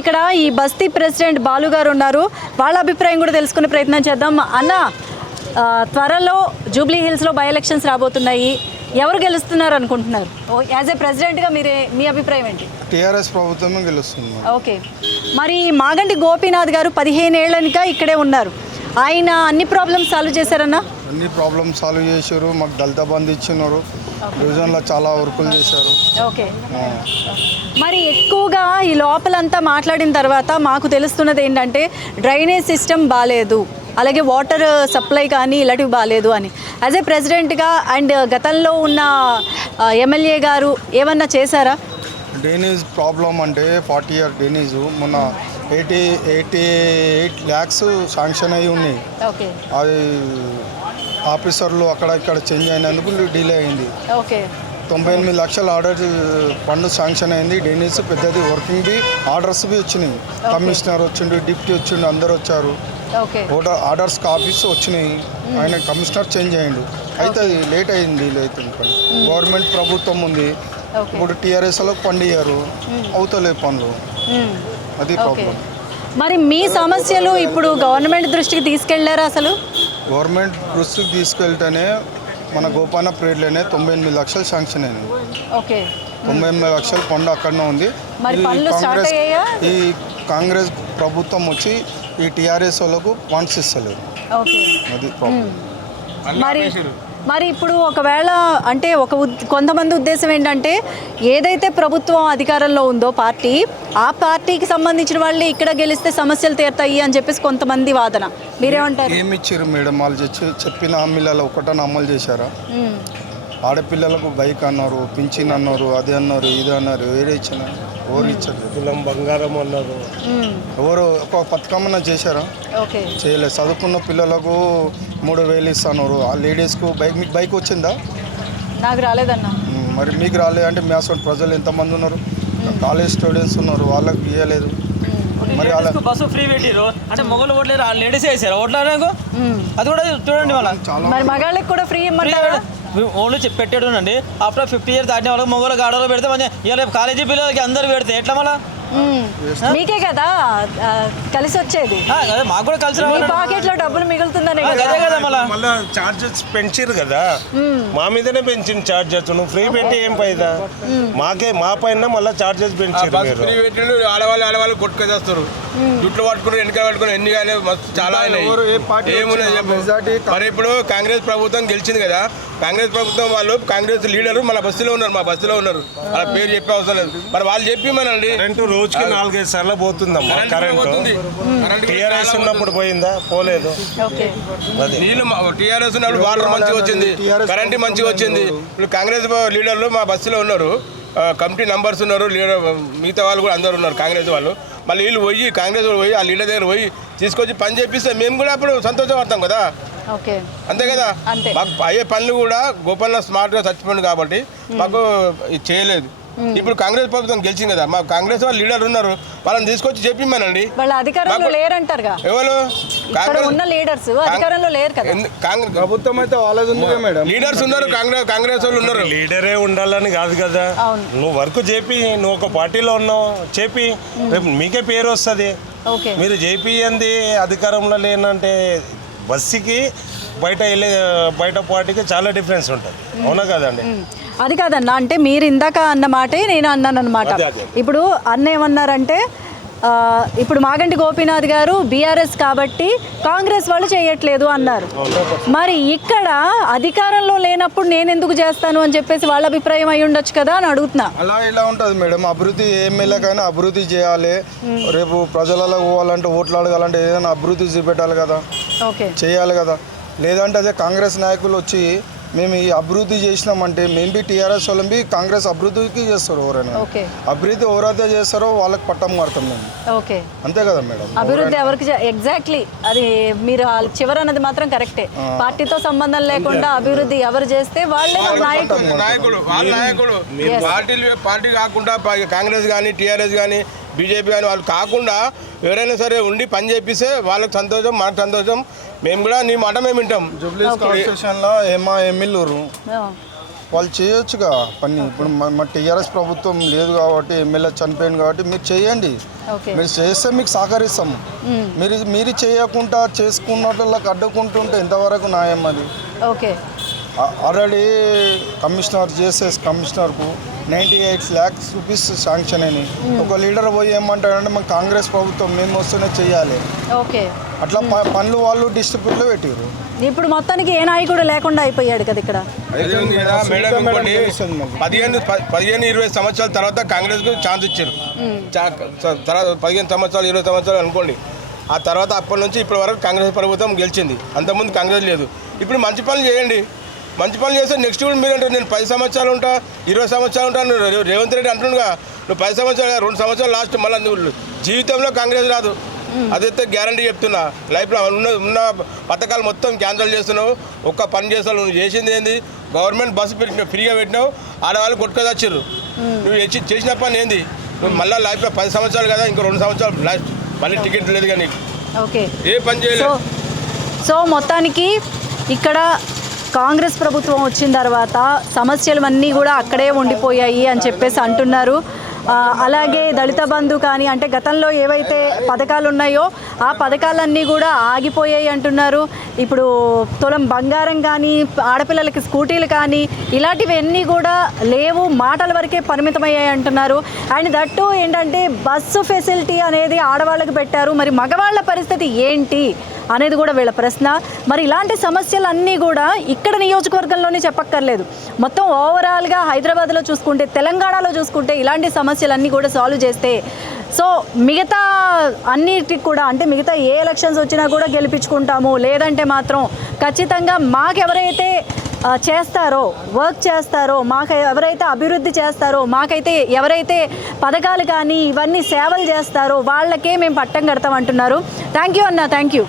ఇక్కడ ఈ బస్తీ ప్రెసిడెంట్ బాలు గారు ఉన్నారు. వాళ్ళ అభిప్రాయం కూడా తెలుసుకునే ప్రయత్నం చేద్దాం. అన్న త్వరలో జూబ్లీ హిల్స్లో బై ఎలక్షన్స్ రాబోతున్నాయి. ఎవరు గెలుస్తున్నారు అనుకుంటున్నారు? యాజ్ ఏ ప్రెసిడెంట్గా మీరే మీ అభిప్రాయం ఏంటి? టీఆర్ఎస్ ప్రభుత్వమే గెలుస్తుంది. ఓకే. మరి మాగంటి గోపీనాథ్ గారు పదిహేను ఏళ్ళనిగా ఇక్కడే ఉన్నారు. ఆయన అన్ని ప్రాబ్లమ్స్ సాల్వ్ చేశారన్నా? అన్ని ప్రాబ్లమ్స్ సాల్వ్ చేశారు మాకు దళిత బంధు ఇచ్చినారు. డివిజన్లో చాలా వర్కులు చేశారు. ఓకే. మరి ఎక్కువగా ఈ లోపలంతా మాట్లాడిన తర్వాత మాకు తెలుస్తున్నది ఏంటంటే డ్రైనేజ్ సిస్టమ్ బాగాలేదు అలాగే వాటర్ సప్లై కానీ ఇలాంటివి బాగాలేదు అని. యాజ్ ఏ ప్రెసిడెంట్గా అండ్ గతంలో ఉన్న ఎమ్మెల్యే గారు ఏమన్నా చేశారా? డ్రైనేజ్ ప్రాబ్లం అంటే ఫార్టీ ఇయర్ డ్రైనేజ్ మొన్న eighty eighty eight lakhs sanction అయి ఉన్నాయి. అది ఆఫీసర్లు అక్కడ ఇక్కడ చేంజ్ అయినందుకు డిలే అయింది. తొంభై ఎనిమిది లక్షల ఆర్డర్ ఫండ్ శాంక్షన్ అయింది. డ్రైనేజ్ పెద్దది వర్కింగ్ బి ఆర్డర్స్ బి వచ్చినాయి. కమిషనర్ వచ్చిండు డిప్యూటీ వచ్చిండు అందరు వచ్చారు. ఓటర్ ఆర్డర్స్ కాపీస్ వచ్చినాయి. ఆయన కమిషనర్ చేంజ్ అయ్యిండు అయితే అది లేట్ అయింది పని గవర్నమెంట్ ప్రభుత్వం ఉంది. ఇప్పుడు టీఆర్ఎస్లో పండియ్యారు అవుతలే పనులు. అది ప్రాబ్లం మరి మీ సమస్యలు ఇప్పుడు గవర్నమెంట్ దృష్టికి తీసుకెళ్ళారా అసలు? గవర్నమెంట్ దృష్టికి తీసుకెళ్తేనే మన గోపాన పీరియడ్లోనే తొంభై ఎనిమిది లక్షలు శాంక్షన్ అయింది. ఓకే. తొంభై ఎనిమిది లక్షల ఫండ్ అక్కడనే ఉంది. మరి ఈ పనులు స్టార్ట్ కాంగ్రెస్ అయ్యాయా? ఈ కాంగ్రెస్ ప్రభుత్వం వచ్చి ఈ టీఆర్ఎస్ వాళ్ళకు ఫండ్స్ ఇస్తలేదు. ఓకే. అది ప్రాబ్లం మరి మరి ఇప్పుడు ఒకవేళ అంటే ఒక కొంతమంది ఉద్దేశం ఏంటంటే ఏదైతే ప్రభుత్వం అధికారంలో ఉందో పార్టీ ఆ పార్టీకి సంబంధించిన వాళ్ళు ఇక్కడ గెలిస్తే సమస్యలు తీరుతాయి అని చెప్పేసి కొంతమంది వాదన. మీరేమంటారు? ఏమి ఇచ్చారు మేడం? వాళ్ళు చెప్పి- చెప్పిన హామీలలో ఒకటని అమలు చేశారా. ఆడపిల్లలకు బైక్ అన్నారు పింఛన్ అన్నారు అది అన్నారు ఇది అన్నారు వేరే ఇచ్చిన? ఎవరు ఇచ్చారు? కులం బంగారం అన్నారు. ఎవరు ఒక పథకం చేశారా? ఓకే. చేయలేదు చదువుకున్న పిల్లలకు మూడు వేలు ఇస్తున్నారు. ఆ లేడీస్కు బైక్ మీకు బైక్ వచ్చిందా? నాకు రాలేదన్న. మరి మీకు రాలేదు అంటే మీ అసలు ప్రజలు ఎంతమంది ఉన్నారు? కాలేజ్ స్టూడెంట్స్ ఉన్నారు వాళ్ళకి ఇవ్వలేదు మరి బస్సు ఫ్రీ పెట్టిరు అంటే మొగలు ఓట్లేరు ఆ లేడీస్ వేసారు. అది కూడా చూడండి వాళ్ళ చాలా మరి మగాళ్ళకి కూడా ఫ్రీ ఇమ్మంటారా? ఓన్లీ చెప్పి పెట్టాడు అండి ఆఫ్టర్ ఫిఫ్టీ ఇయర్స్ దాటిన వాళ్ళకి మొగోళ్ళకి ఆడవాళ్ళు పెడితే మంచిగా ఇలా రేపు కాలేజీ పిల్లలకి అందరు పెడితే ఎట్లా మళ్ళా? మీకే కదా కలిసి వచ్చేది. మాకు కూడా కలిసి మీ రావాలి పాకెట్లో డబ్బులు మిగులుతుందనే కదా. అదే కదా మళ్ళా. మళ్ళా చార్జెస్ పెంచిరు కదా. మా మీదనే పెంచిన చార్జెస్ నువ్వు ఫ్రీ పెట్టి ఏం ఫైదా? మాకే మా పైన మళ్ళీ చార్జెస్ పెంచిరు ఫ్రీ పెట్టిండు ఆడవాళ్ళు ఆడవాళ్ళు కొట్టుకొచ్చేస్తారు జుట్లు పట్టుకుని వెనక పట్టుకుని ఎన్ని కానీ మస్తు చాలా మరి ఇప్పుడు కాంగ్రెస్ ప్రభుత్వం గెలిచింది కదా. కాంగ్రెస్ ప్రభుత్వం వాళ్ళు కాంగ్రెస్ లీడర్ మన బస్సులో ఉన్నారు మా బస్సులో ఉన్నారు. వాళ్ళ పేరు చెప్పే అవసరం లేదు. మరి వాళ్ళు చెప్పి మనండి కరెంటు రోజుకి నాలుగైదు సార్లు పోతుందమ్మా కరెంట్ టీఆర్ఎస్ ఉన్నప్పుడు పోయిందా? పోలేదు. నీళ్ళు టీఆర్ఎస్ ఉన్నప్పుడు వాటర్ మంచిగా వచ్చింది. కరెంట్ మంచిగా వచ్చింది. ఇప్పుడు కాంగ్రెస్ లీడర్లు మా బస్సులో ఉన్నారు. కమిటీ నంబర్స్ ఉన్నారు. లీడర్ మిగతా వాళ్ళు కూడా అందరు ఉన్నారు కాంగ్రెస్ వాళ్ళు. మళ్ళీ వీళ్ళు పోయి కాంగ్రెస్ వాళ్ళు పోయి ఆ లీడర్ దగ్గర పోయి తీసుకొచ్చి పని చేపిస్తే మేము కూడా అప్పుడు సంతోషపడతాం కదా. ఓకే. అంతే కదా? అంతే. మాకు అయ్యే పనులు కూడా గోపాల స్మార్ట్గా చచ్చిపోయింది కాబట్టి మాకు ఇది చేయలేదు. ఇప్పుడు కాంగ్రెస్ ప్రభుత్వం గెలిచింది కదా మా కాంగ్రెస్ వాళ్ళు లీడర్ ఉన్నారు వాళ్ళని తీసుకొచ్చి చెప్పిమ్మనండి. వాళ్ళ అధికారంలో మాకు- లేరంటారుగా? ఎవరు? ఇక్కడ ఉన్న లీడర్స్ అధికారంలో లేరు కదా. ఎందు- కాంగ్రెస్ ప్రభుత్వం అయితే వాళ్ళది ఉంది మేడం. లీడర్స్ ఉన్నారు కాంగ్రెస్ కాంగ్రెస్ వాళ్ళు ఉన్నారు. లీడరే ఉండాలని కాదు కదా. నువ్వు వర్క్ చేపి నువ్వు ఒక పార్టీలో ఉన్నావు చేపి. రేపు మీకే పేరు వస్తుంది. ఓకే. మీరు జేపీఎంది అధికారంలో లేనంటే బస్సుకి బయట వెళ్ళే బయట పార్టీకి చాలా డిఫరెన్స్ ఉంటుంది. అవునా కదండి. అది కాదన్న అంటే మీరు ఇందాక అన్న మాటే నేను అన్నాను అనమాట. ఇప్పుడు అన్న ఏమన్నారంటే ఇప్పుడు మాగంటి గోపీనాథ్ గారు బీఆర్ఎస్ కాబట్టి కాంగ్రెస్ వాళ్ళు చేయట్లేదు అన్నారు. మరి ఇక్కడ అధికారంలో లేనప్పుడు నేను ఎందుకు చేస్తాను అని చెప్పేసి వాళ్ళ అభిప్రాయం అయి ఉండొచ్చు కదా అని అడుగుతున్నా. అలా ఇలా ఉంటుంది మేడం. అభివృద్ధి ఎమ్మెల్యేకైనా అభివృద్ధి చేయాలి. రేపు ప్రజలలో పోవాలంటే ఓట్లు అడగాలంటే ఏదైనా అభివృద్ధి చూపెట్టాలి కదా. ఓకే. చేయాలి కదా. లేదంటే అదే కాంగ్రెస్ నాయకులు వచ్చి మేము ఈ అభివృద్ధి చేసినామంటే మేము బి టీఆర్ఎస్ వాళ్ళం బి కాంగ్రెస్ అభివృద్ధికి చేస్తారు ఎవరైనా. ఓకే. అభివృద్ధి ఎవరైతే చేస్తారో వాళ్ళకి పట్టం మారుతాం మేము. ఓకే. అంతే కదా మేడం. అభివృద్ధి ఎవరికి ఎగ్జాక్ట్లీ అది మీరు ఆ చివరి అన్నది మాత్రం కరెక్టే పార్టీతో సంబంధం లేకుండా అభివృద్ధి ఎవరు చేస్తే వాళ్ళే నాయకులు. నాయకుడు వాళ్ళ నాయకుడు. పార్టీలు పార్టీ కాకుండా కాంగ్రెస్ కానీ టీఆర్ఎస్ కానీ బీజేపీ కానీ వాళ్ళు కాకుండా ఎవరైనా సరే ఉండి పని చేపిస్తే వాళ్ళకి సంతోషం మనకు సంతోషం మేము కూడా నీ మాట మేము వింటాం. జూబ్లీస్ కాన్స్టిట్యూషన్లో ఏమా ఎమ్మెల్యేలు ఆ, వాళ్ళు చేయొచ్చుగా పని. ఇప్పుడు మ- టీఆర్ఎస్ ప్రభుత్వం లేదు కాబట్టి ఎమ్మెల్యే చనిపోయింది కాబట్టి మీరు చేయండి. ఓకే. మీరు చేస్తే మీకు సహకరిస్తాము మీరు మీరు చేయకుండా చేసుకున్నట్లకు అడ్డుకుంటుంటే ఎంతవరకు న్యాయం అది? ఓకే. ఆల్రెడీ కమిషనర్ జేసెస్ కమిషనర్కు ninety eight lakhs rupees sanction అయినాయి ఒక లీడర్ పోయి ఏమంటాడంటే మాకు కాంగ్రెస్ ప్రభుత్వం మేము వస్తేనే చేయాలి ఓకే. అట్లా ప- పనులు వాళ్ళు డిస్ట్రిబ్యూట్లో పెట్టారు ఇప్పుడు మొత్తానికి ఏ నాయకుడు లేకుండా అయిపోయాడు కదా ఇక్కడ. పదిహేను పదిహేను ఇరవై సంవత్సరాల తర్వాత కాంగ్రెస్కు ఛాన్స్ ఇచ్చారు. చ- తర్వాత పదిహేను సంవత్సరాలు ఇరవై సంవత్సరాలు అనుకోండి. ఆ తర్వాత అప్పటి నుంచి ఇప్పటి వరకు కాంగ్రెస్ ప్రభుత్వం గెలిచింది. అంతకుముందు కాంగ్రెస్ లేదు. ఇప్పుడు మంచి పనులు చేయండి. మంచి పనులు చేస్తే నెక్స్ట్ కూడా మీరు అంటారు నేను పది సంవత్సరాలు ఉంటా ఇరవై సంవత్సరాలు ఉంటాను రేవంత్ రెడ్డి అంటుండగా నువ్వు పది సంవత్సరాలు రెండు సంవత్సరాలు లాస్ట్ మళ్ళీ నువ్వు జీవితంలో కాంగ్రెస్ రాదు. అదైతే గ్యారంటీ చెప్తున్నా. లైఫ్లో ఉన్న ఉన్న పథకాలు మొత్తం క్యాన్సిల్ చేస్తున్నావు. ఒక్క పని చేస్తావు నువ్వు చేసింది ఏంది? గవర్నమెంట్ బస్సు పెట్టినావు ఫ్రీగా పెట్టినావు. ఆడవాళ్ళు కొట్టుకొచ్చారు నువ్వు చేసి చేసిన పని ఏంది? నువ్వు మళ్ళీ లైఫ్లో పది సంవత్సరాలు కదా ఇంకో రెండు సంవత్సరాలు లాస్ట్ మళ్ళీ టికెట్ లేదు కానీ. ఏ పని చేయలేదు. సో మొత్తానికి ఇక్కడ కాంగ్రెస్ ప్రభుత్వం వచ్చిన తర్వాత సమస్యలు అన్నీ కూడా అక్కడే ఉండిపోయాయి అని చెప్పేసి అంటున్నారు. అలాగే దళిత బంధు కానీ అంటే గతంలో ఏవైతే పథకాలు ఉన్నాయో ఆ పథకాలన్నీ కూడా ఆగిపోయాయి అంటున్నారు. ఇప్పుడు తులం బంగారం కానీ ఆడపిల్లలకి స్కూటీలు కానీ ఇలాంటివన్నీ కూడా లేవు మాటల వరకే పరిమితమయ్యాయి అంటున్నారు. అండ్ దట్టు ఏంటంటే బస్సు ఫెసిలిటీ అనేది ఆడవాళ్ళకి పెట్టారు. మరి మగవాళ్ళ పరిస్థితి ఏంటి? అనేది కూడా వీళ్ళ ప్రశ్న. మరి ఇలాంటి సమస్యలన్నీ కూడా ఇక్కడ నియోజకవర్గంలోనే చెప్పక్కర్లేదు. మొత్తం ఓవరాల్గా హైదరాబాద్లో చూసుకుంటే తెలంగాణలో చూసుకుంటే ఇలాంటి సమస్యలన్నీ కూడా సాల్వ్ చేస్తే సో మిగతా అన్నిటికి కూడా అంటే మిగతా ఏ ఎలక్షన్స్ వచ్చినా కూడా గెలిపించుకుంటాము. లేదంటే మాత్రం ఖచ్చితంగా మాకెవరైతే చేస్తారో వర్క్ చేస్తారో మాకు ఎవరైతే అభివృద్ధి చేస్తారో మాకైతే ఎవరైతే పథకాలు కానీ ఇవన్నీ సేవలు చేస్తారో వాళ్ళకే మేము పట్టం కడతాం అంటున్నారు. థ్యాంక్ యూ అన్న థ్యాంక్ యూ